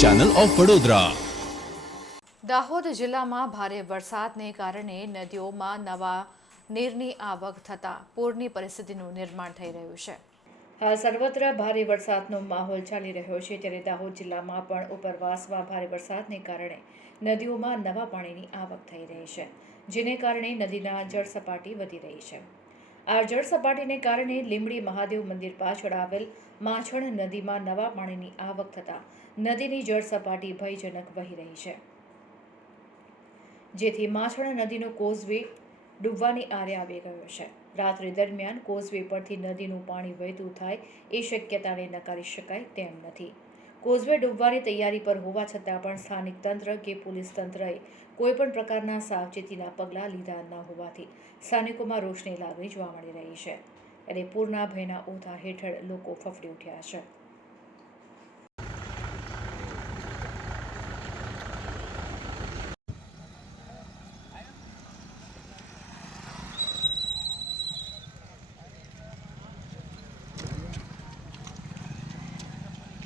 Channel of Vadodara Dahod જિલ્લામાં ભારે વરસાદને કારણે નદીઓમાં નવા નીરની આવક થતાં પૂરની પરિસ્થિતિનું નિર્માણ થઈ રહ્યું છે. હાલ સર્વત્ર ભારે વરસાદનો માહોલ ચાલી રહ્યો છે ત્યારે દાહોદ જિલ્લામાં પણ ઉપરવાસમાં ભારે વરસાદને કારણે નદીઓમાં નવા પાણીની આવક થઈ રહી છે જેને કારણે નદીના જળ સપાટી વધી રહી છે. આ જળ સપાટીને કારણે લીંબડી મહાદેવ મંદિર પાછળ આવેલ માછણ નદીમાં નવા પાણીની આવક થતાં નદીની જળ સપાટી ભયજનક વહી રહી છે. જેથી માછણ નદીનો કોઝવે ડૂબવાની આરે આવી ગયો છે. રાત્રિ દરમિયાન કોઝવે પરથી નદીનું પાણી વહેતું થાય એ શક્યતાને નકારી શકાય તેમ નથી. કોઝવે ડૂબવાની તૈયારી પર હોવા છતાં પણ સ્થાનિક તંત્ર કે પોલીસ તંત્રએ કોઈપણ પ્રકારના સાવચેતીના પગલાં લીધા ન હોવાથી સ્થાનિકોમાં રોષની લાગણી જોવા મળી રહી છે. અને પૂરના ભયના ઓથા હેઠળ લોકો ફફડી ઉઠ્યા છે.